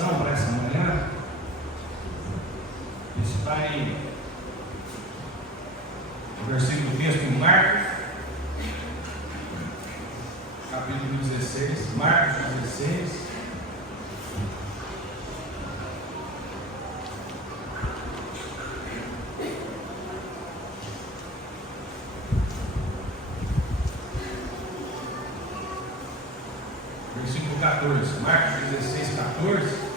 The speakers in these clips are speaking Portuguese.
meditação para essa manhã está em versículo texto em Marcos, capítulo 16, Marcos 16. Versículo 14, Marcos 16, 14.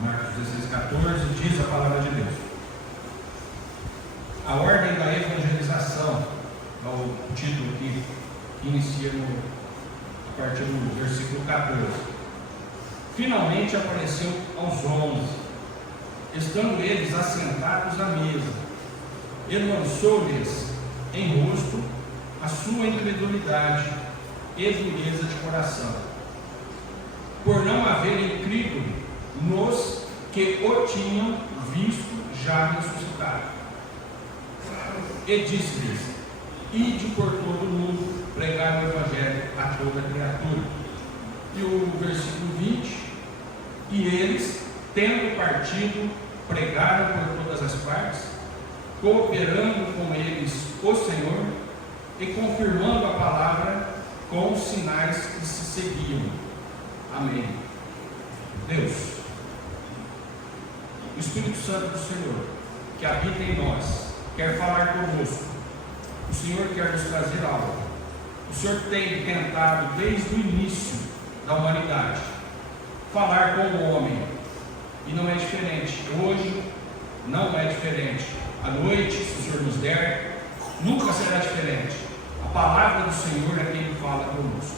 Marcos 16, 14 diz a palavra de Deus. A ordem da evangelização, é o título que inicia a partir do versículo 14. Finalmente apareceu aos 11, estando eles assentados à mesa. Ele lançou-lhes em rosto a sua incredulidade e dureza de coração, por não haverem crido nos que o tinham visto já ressuscitado. E disse-lhes: ide por todo o mundo, pregar o evangelho a toda criatura. E o versículo 20: e eles, tendo partido, pregaram por todas as partes, cooperando com eles o Senhor e confirmando a palavra com os sinais que se seguiam. Amém. Deus, o Espírito Santo do Senhor, que habita em nós, quer falar conosco. O Senhor quer nos trazer algo. O Senhor tem tentado, desde o início da humanidade, falar com o homem, e não é diferente. Hoje não é diferente. À noite, se o Senhor nos der, nunca será diferente. A palavra do Senhor é quem fala conosco.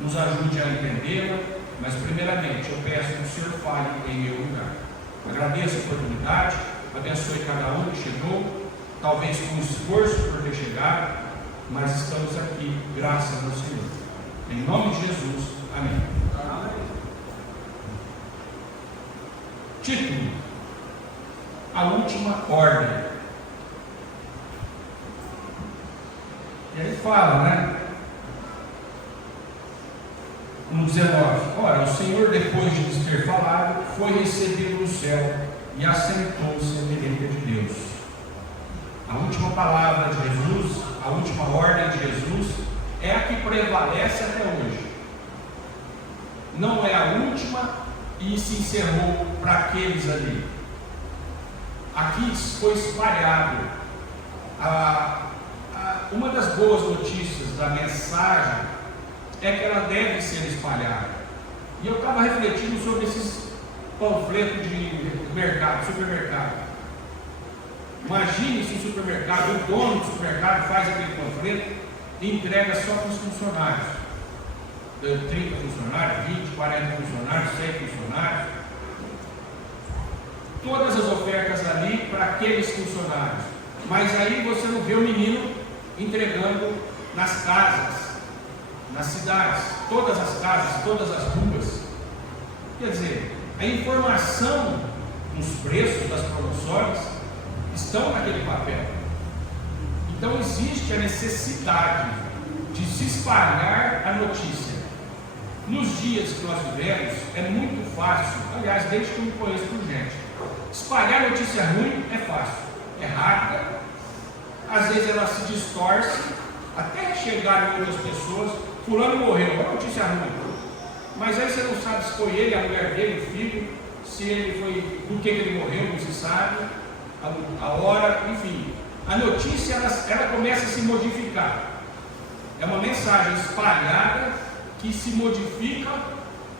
Nos ajude a entendê-la, mas primeiramente eu peço que o Senhor fale em meu lugar. Agradeço a oportunidade, abençoe cada um que chegou, talvez com esforço por ter chegado, mas estamos aqui, graças ao Senhor. Em nome de Jesus, amém. Título: a última ordem. E aí fala, né? No 19: ora, o Senhor, depois de lhes ter falado, foi recebido no céu e assentou-se à direita de Deus. A última palavra de Jesus, a última ordem de Jesus, é a que prevalece até hoje. Não é a última e se encerrou para aqueles ali. Aqui foi espalhado. Uma das boas notícias da mensagem é que ela deve ser espalhada. E eu estava refletindo sobre esses panfletos de mercado, supermercado. Imagine se o supermercado, o dono do supermercado faz aquele panfleto e entrega só para os funcionários. 30 funcionários, 20, 40 funcionários, 100 funcionários. Todas as ofertas ali para aqueles funcionários. Mas aí você não vê o menino entregando nas casas, nas cidades, todas as casas, todas as ruas. Quer dizer, a informação nos preços das promoções estão naquele papel. Então existe a necessidade de se espalhar a notícia. Nos dias que nós vivemos é muito fácil, aliás, desde que eu me conheço por gente, espalhar notícia ruim é fácil, é rápida, às vezes ela se distorce até chegar em outras pessoas. Fulano morreu, é notícia ruim, mas aí você não sabe se foi ele, a mulher dele, o filho, se ele foi, do que ele morreu, não se sabe, a hora, enfim. A notícia ela começa a se modificar. É uma mensagem espalhada que se modifica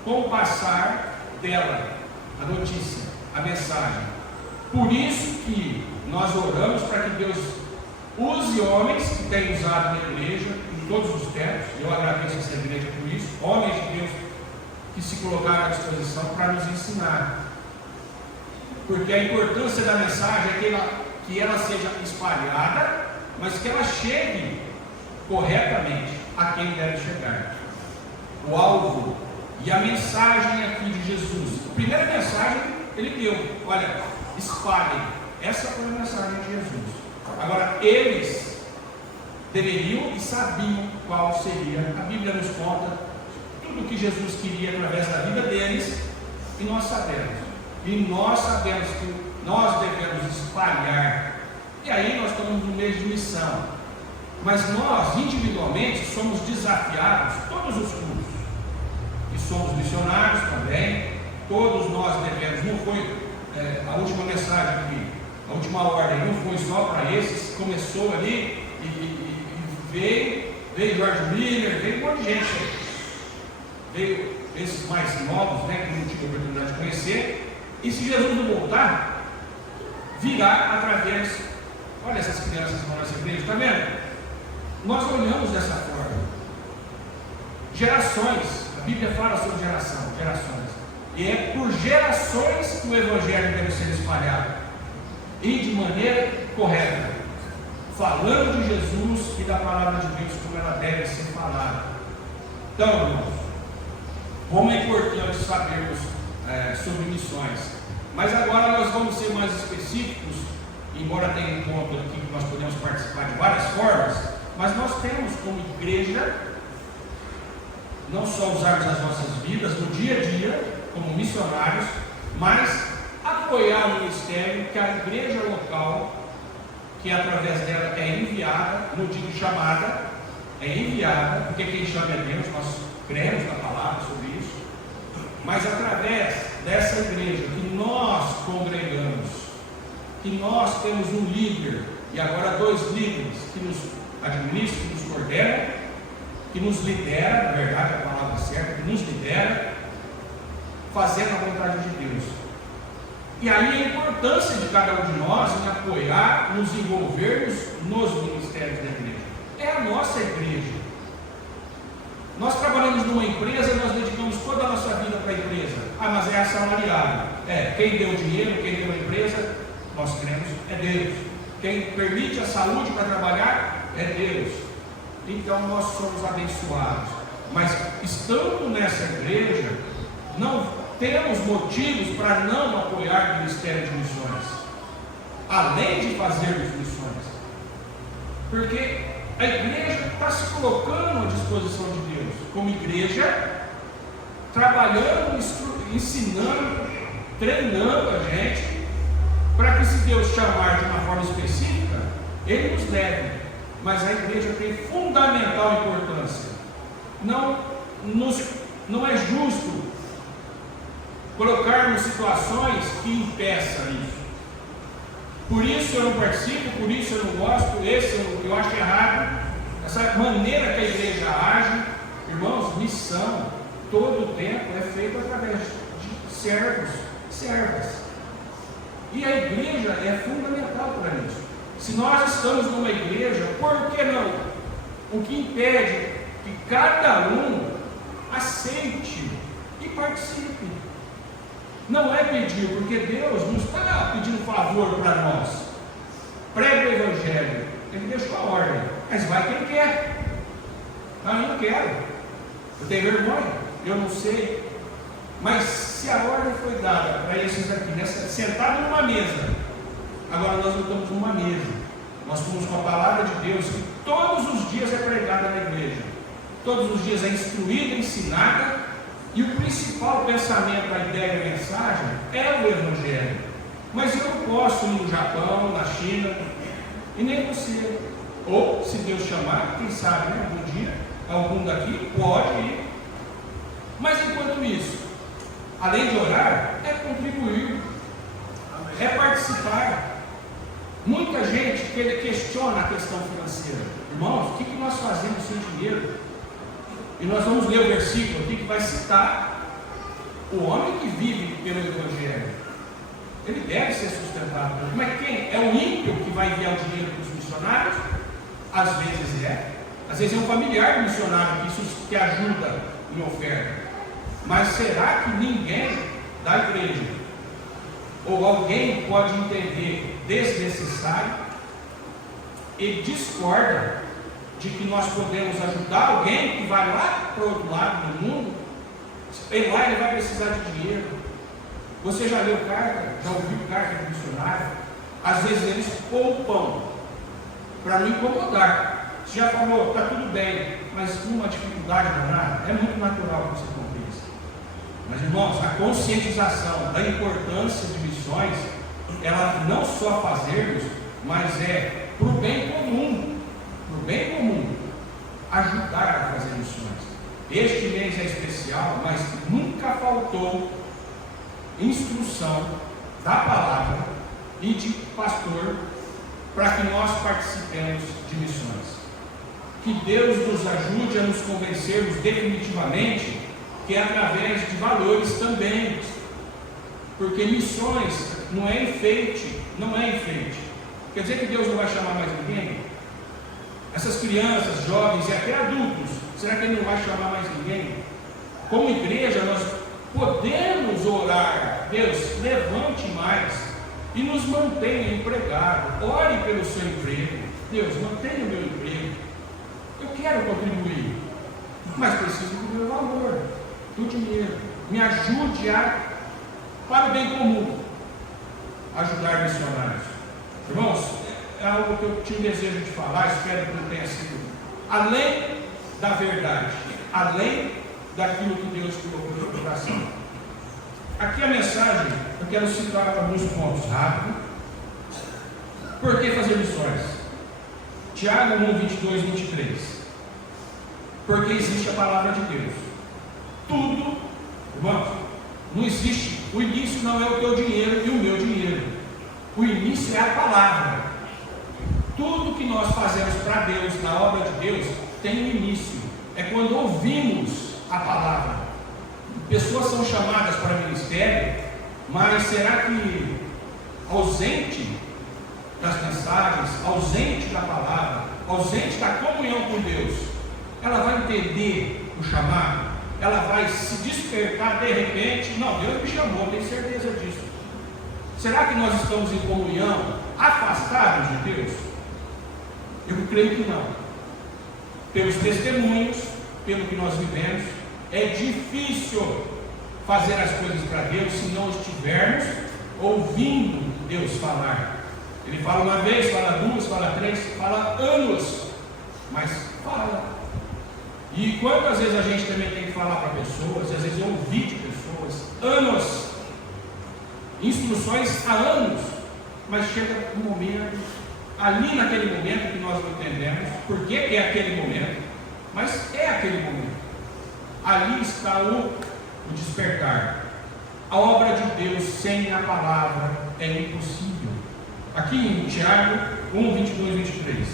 com o passar dela, a notícia, a mensagem. Por isso que nós oramos para que Deus use homens que tem usado na igreja em todos os tempos. Eu agradeço essa igreja por isso, homens de Deus que se colocaram à disposição para nos ensinar. Porque a importância da mensagem é que ela seja espalhada, mas que ela chegue corretamente a quem deve chegar. O alvo e a mensagem aqui de Jesus. A primeira mensagem ele deu: olha, espalhem. Essa foi a mensagem de Jesus. Agora, eles deveriam e sabiam qual seria. A Bíblia nos conta tudo o que Jesus queria através da vida deles, e nós sabemos. E nós sabemos que nós devemos espalhar. E aí nós estamos no meio de missão. Mas nós, individualmente, somos desafiados todos os cultos. E somos missionários também. Todos nós devemos. Não foi a última mensagem aqui, a última ordem, não foi só para esses. Começou ali e veio George Miller, veio um monte de gente. Veio esses mais novos, né, que não tive a oportunidade de conhecer. E se Jesus não voltar, virá através. Olha essas crianças que vão nessa igreja, está vendo? Nós olhamos dessa forma. Gerações, a Bíblia fala sobre gerações. E é por gerações que o Evangelho deve ser espalhado. E de maneira correta. Falando de Jesus e da palavra de Deus como ela deve ser falada. Então, irmãos, como é importante sabermos sobre missões. Mas agora nós vamos ser mais específicos, embora tenha um ponto aqui que nós podemos participar de várias formas, mas nós temos como igreja, não só usarmos as nossas vidas no dia a dia, como missionários, mas apoiar o ministério que a igreja local, que através dela é enviada, não digo chamada, é enviada, porque quem chama é Deus, nós cremos na palavra sobre isso, mas através dessa igreja que nós congregamos, que nós temos um líder, e agora 2 líderes que nos administram, que nos coordenam, que nos lidera, na verdade a palavra certa, que nos lidera, fazendo a vontade de Deus. E aí a importância de cada um de nós em apoiar, nos envolvermos nos ministérios da igreja. É a nossa igreja. Nós trabalhamos numa empresa, nós dedicamos toda a nossa vida para a empresa. Ah, mas é assalariado. Quem deu o dinheiro, quem deu a empresa, nós cremos, é Deus. Quem permite a saúde para trabalhar, é Deus. Então nós somos abençoados. Mas estando nessa igreja, não temos motivos para não apoiar o ministério de missões, além de fazermos missões, porque a igreja está se colocando à disposição de Deus, como igreja, trabalhando, ensinando, treinando a gente, para que se Deus chamar de uma forma específica, Ele nos leve. Mas a igreja tem fundamental importância. Não é justo colocarmos situações que impeçam isso. Por isso eu não participo, por isso eu não gosto, eu acho errado. Essa maneira que a igreja age, irmãos, missão, todo o tempo é feita através de servas. E a igreja é fundamental para isso. Se nós estamos numa igreja, por que não? O que impede que cada um aceite e participe. Não é pedir, porque Deus não está pedindo favor para nós. Prega o Evangelho, Ele deixou a ordem, mas vai quem quer. Não, eu não quero, eu tenho vergonha, eu não sei. Mas se a ordem foi dada para esses aqui, sentado numa mesa, agora nós não estamos numa mesa, nós estamos com a palavra de Deus, que todos os dias é pregada na igreja, todos os dias é instruída, ensinada. E o principal pensamento, a ideia e a mensagem é o Evangelho. Mas eu não posso ir no Japão, na China, e nem você. Ou, se Deus chamar, quem sabe, né, algum dia, algum daqui pode ir. Mas enquanto isso, além de orar, é contribuir, é participar. Muita gente questiona a questão financeira. Irmãos, o que nós fazemos sem dinheiro? E nós vamos ler o versículo aqui que vai citar o homem que vive pelo Evangelho. Ele deve ser sustentado. Mas quem? É o ímpio que vai enviar o dinheiro para os missionários? Às vezes é. Às vezes é um familiar do missionário que ajuda em oferta. Mas será que ninguém da igreja ou alguém pode entender desnecessário e discorda de que nós podemos ajudar alguém que vai lá para o outro lado do mundo? Ele vai precisar de dinheiro. Você já leu carta? Já ouviu carta de missionário? Às vezes eles poupam para não incomodar. Você já falou, está tudo bem, mas uma dificuldade danada, é muito natural que isso aconteça. Mas, irmãos, a conscientização da importância de missões, ela não só fazermos, mas é para o bem comum, ajudar a fazer missões. Este mês é especial, mas nunca faltou instrução da palavra e de pastor para que nós participemos de missões. Que Deus nos ajude a nos convencermos definitivamente que é através de valores também, porque missões não é enfeite. Quer dizer que Deus não vai chamar mais ninguém? Essas crianças, jovens e até adultos, será que Ele não vai chamar mais ninguém? Como igreja, nós podemos orar: Deus, levante mais e nos mantenha empregados. Ore pelo seu emprego. Deus, mantenha o meu emprego. Eu quero contribuir, mas preciso do meu valor, do dinheiro. Me ajude para o bem comum, ajudar missionários. Irmãos, é algo que eu tinha desejo de falar, espero que não tenha sido além da verdade, além daquilo que Deus colocou no meu coração. Aqui a mensagem, eu quero citar alguns pontos rápidos. Por que fazer missões? Tiago 1, 22, 23. Porque existe a palavra de Deus. Tudo, irmãos, não existe. O início não é o teu dinheiro e o meu dinheiro. O início é a palavra. Tudo que nós fazemos para Deus, na obra de Deus, tem um início. É quando ouvimos a palavra. Pessoas são chamadas para o ministério, mas será que ausente das mensagens, ausente da palavra, ausente da comunhão com Deus, ela vai entender o chamado? Ela vai se despertar de repente? Não, Deus me chamou, tenho certeza disso. Será que nós estamos em comunhão, afastados de Deus? Eu creio que não. Pelos testemunhos, pelo que nós vivemos, é difícil fazer as coisas para Deus se não estivermos ouvindo Deus falar. Ele fala uma vez, fala duas, fala três, fala anos, mas fala. E quantas vezes a gente também tem que falar para pessoas, às vezes ouvir de pessoas, anos, instruções há anos, mas chega um momento, ali naquele momento que nós não entendemos, por que é aquele momento, mas é aquele momento. Ali está o despertar. A obra de Deus sem a palavra é impossível. Aqui em Tiago 1, 22, 23.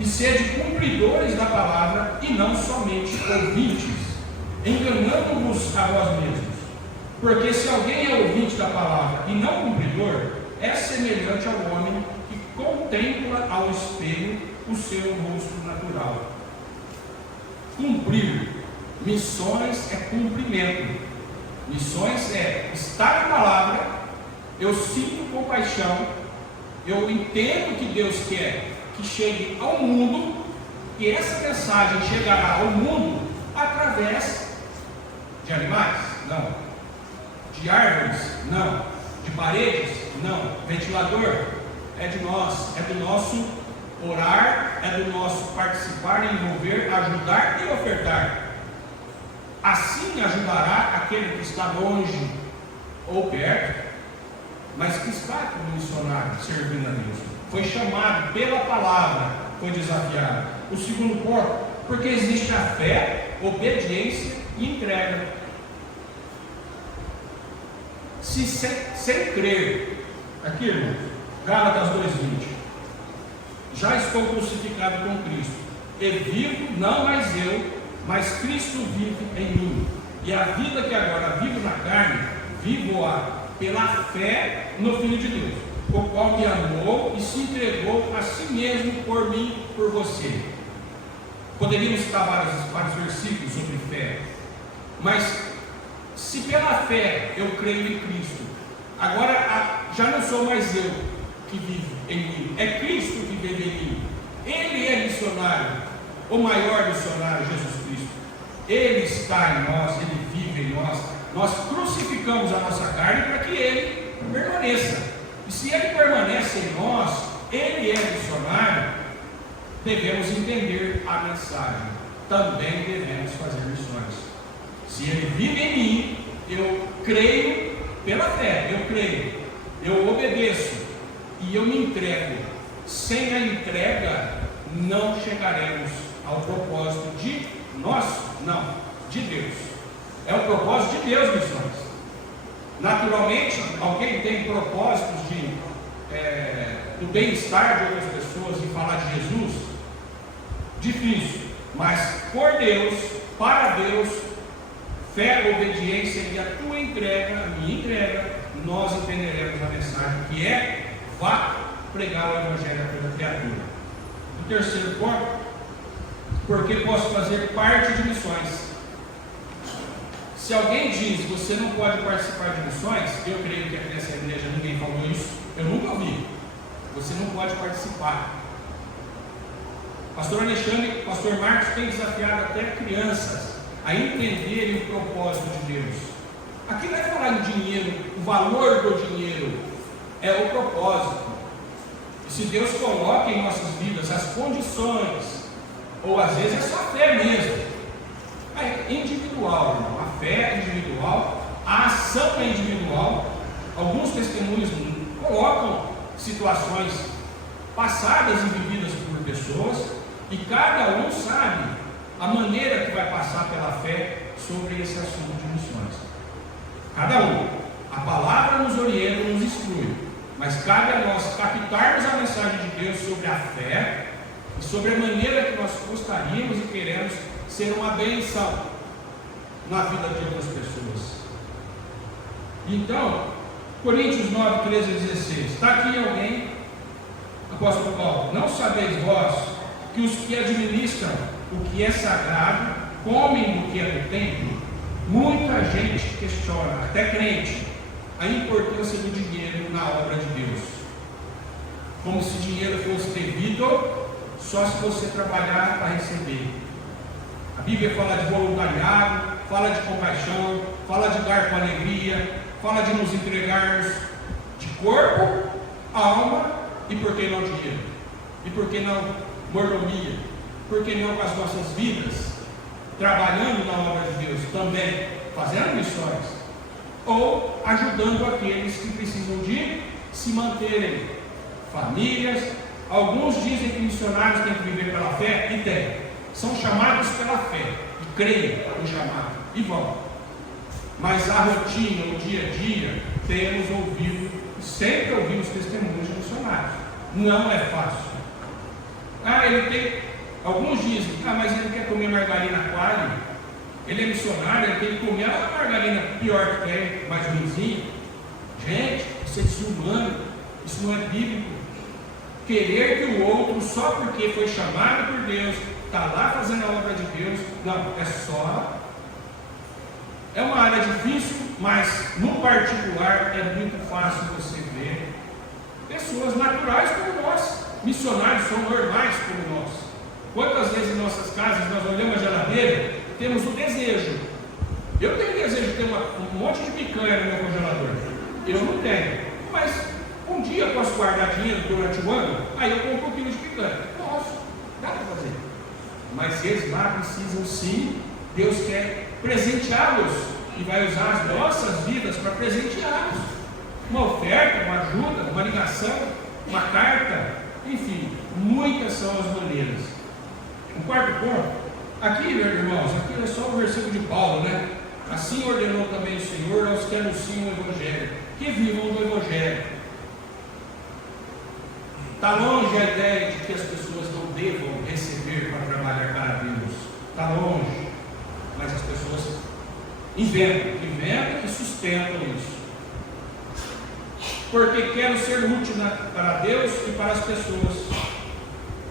E sede cumpridores da palavra e não somente ouvintes, enganando-vos a vós mesmos. Porque se alguém é ouvinte da palavra e não cumpridor, é semelhante ao homem que contempla ao espelho o seu rosto natural. Cumprir. Missões é cumprimento. Missões é estar na palavra, eu sinto compaixão, eu entendo que Deus quer que chegue ao mundo, e essa mensagem chegará ao mundo através de animais? Não. De árvores? Não. De paredes? Não. Ventilador? É de nós, é do nosso orar, é do nosso participar, envolver, ajudar e ofertar. Assim ajudará aquele que está longe ou perto, mas que está como missionário, servindo a Deus. Foi chamado pela palavra, foi desafiado. O segundo ponto, porque existe a fé, obediência e entrega. Se sem crer, aqui irmãos, Gálatas 2:20, já estou crucificado com Cristo, e vivo não mais eu, mas Cristo vive em mim, e a vida que agora vivo na carne, vivo-a pela fé no Filho de Deus, o qual me amou e se entregou a si mesmo por mim, por você. Poderíamos citar vários versículos sobre fé, mas se pela fé eu creio em Cristo, agora já não sou mais eu que vivo em mim, é Cristo que vive em mim. Ele é missionário, o maior missionário, Jesus Cristo. Ele está em nós, Ele vive em nós. Nós crucificamos a nossa carne para que Ele permaneça. E se Ele permanece em nós, Ele é missionário, devemos entender a mensagem. também devemos fazer missões. Se Ele vive em mim, eu creio pela fé, eu obedeço e eu me entrego. Sem a entrega, não chegaremos ao propósito de nosso, não, de Deus. É o propósito de Deus, missões. Naturalmente, alguém tem propósitos do bem-estar de outras pessoas e falar de Jesus? Difícil, mas por Deus, para Deus, fé, obediência e a tua entrega, a minha entrega, nós entenderemos a mensagem que é: vá pregar o Evangelho a toda criatura. O terceiro ponto, porque posso fazer parte de missões. Se alguém diz você não pode participar de missões, eu creio que aqui nessa igreja ninguém falou isso, eu nunca ouvi. Você não pode participar. Pastor Alexandre, Pastor Marcos tem desafiado até crianças a entenderem o propósito de Deus. Aqui não é falar em dinheiro, o valor do dinheiro, é o propósito. E se Deus coloca em nossas vidas as condições, ou às vezes é só fé mesmo, é individual, irmão. A fé é individual, a ação é individual. Alguns testemunhos colocam situações passadas e vividas por pessoas, e cada um sabe a maneira que vai passar pela fé sobre esse assunto de missões. Cada um. A palavra nos orienta, nos instrui, mas cabe a nós captarmos a mensagem de Deus sobre a fé e sobre a maneira que nós gostaríamos e queremos ser uma bênção na vida de outras pessoas. Então, Coríntios 9, 13 a 16. Está aqui alguém, apóstolo Paulo: não sabeis vós que os que administram o que é sagrado comem do que é do templo? Muita gente questiona, até crente, a importância do dinheiro na obra de Deus, como se dinheiro fosse devido só se você trabalhar para receber. A Bíblia fala de voluntariado, fala de compaixão, fala de dar com alegria, fala de nos entregarmos de corpo, alma e, por que não, dinheiro? E por que não mordomia? Por que não com as nossas vidas, trabalhando na obra de Deus também, fazendo missões, ou ajudando aqueles que precisam de se manterem, famílias. Alguns dizem que missionários têm que viver pela fé, e tem, são chamados pela fé, e creem no chamado, e vão. Mas a rotina, o dia a dia, temos ouvido, sempre ouvimos testemunhos de missionários. Não é fácil. Ele tem, alguns dizem, mas ele quer comer margarina quali, ele é missionário, ele tem que comer a margarina pior que tem, mais ruimzinha. Gente, isso é desumano, isso não é bíblico. Querer que o outro, só porque foi chamado por Deus, está lá fazendo a obra de Deus, não, é só. É uma área difícil, mas no particular é muito fácil você ver pessoas naturais como nós, missionários são normais como nós. Quantas vezes em nossas casas nós olhamos a geladeira, temos o desejo. Eu tenho desejo de ter um monte de picanha no meu congelador. Eu não tenho, mas um dia eu posso guardar dinheiro durante o ano, aí eu compro um quilo de picanha. Posso, dá para fazer. Mas eles lá precisam sim, Deus quer presenteá-los e vai usar as nossas vidas para presenteá-los. Uma oferta, uma ajuda, uma ligação, uma carta, enfim, muitas são as maneiras. Um quarto ponto, aqui, meus irmãos, aqui é só o versículo de Paulo, né? Assim ordenou também o Senhor aos que anunciam o Evangelho, que vivam do Evangelho. Está longe a ideia de que as pessoas não devam receber para trabalhar para Deus. Está longe. Mas as pessoas inventam e sustentam isso. Porque quero ser útil para Deus e para as pessoas.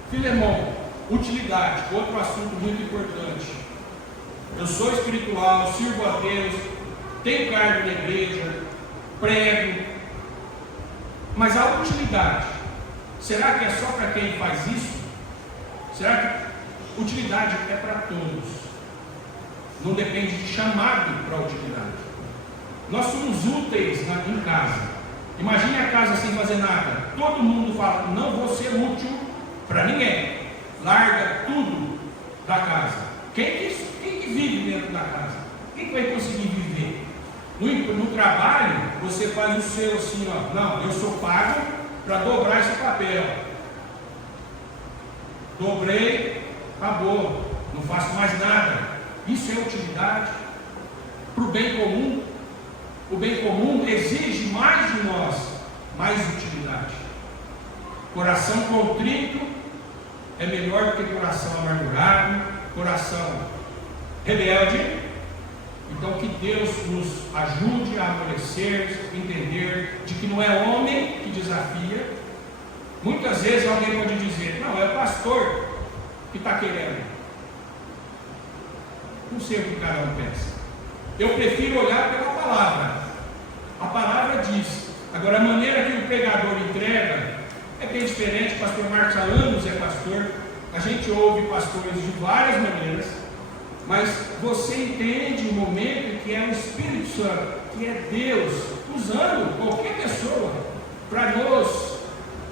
Filemão, utilidade, outro assunto muito importante. Eu sou espiritual, sirvo a Deus, tenho cargo na igreja, prego, mas a utilidade, será que é só para quem faz isso? Será que utilidade é para todos? Não depende de chamado para utilidade. Nós somos úteis em casa. Imagine a casa sem fazer nada. Todo mundo fala, não vou ser útil para ninguém. Larga tudo da casa. Quem que vive dentro da casa? Quem que vai conseguir viver? No trabalho, você faz o seu assim, ó. Não, eu sou pago para dobrar esse papel. Dobrei, acabou. Não faço mais nada. Isso é utilidade para o bem comum. O bem comum exige mais de nós, mais utilidade. Coração contrito é melhor do que coração amargurado, coração rebelde. Então que Deus nos ajude a amolecer, entender de que não é homem que desafia. Muitas vezes alguém pode dizer, não, é o pastor que está querendo. Não sei o que cada um pensa. Eu prefiro olhar pela palavra. A palavra diz. Agora a maneira que o pregador entrega é bem diferente. O pastor Marcos há anos é pastor. A gente ouve pastores de várias maneiras. Mas você entende o momento que é o Espírito Santo, que é Deus, usando qualquer pessoa para nos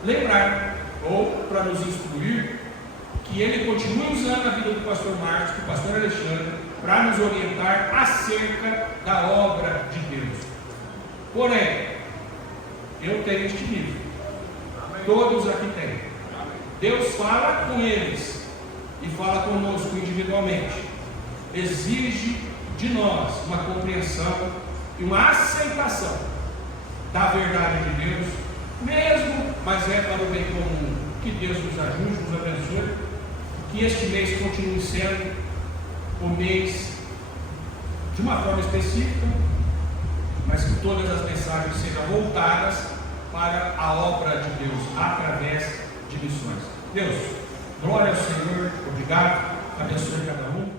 lembrar ou para nos instruir, que Ele continue usando a vida do pastor Marcos, do pastor Alexandre, para nos orientar acerca da obra de Deus. Porém, eu tenho este livro, todos aqui têm. Deus fala com eles e fala conosco individualmente. Exige de nós uma compreensão e uma aceitação da verdade de Deus, mesmo, mas é para o bem comum. Que Deus nos ajude, nos abençoe, que este mês continue sendo o mês de uma forma específica, mas que todas as mensagens sejam voltadas para a obra de Deus através de missões. Deus, glória ao Senhor, obrigado, abençoe cada um.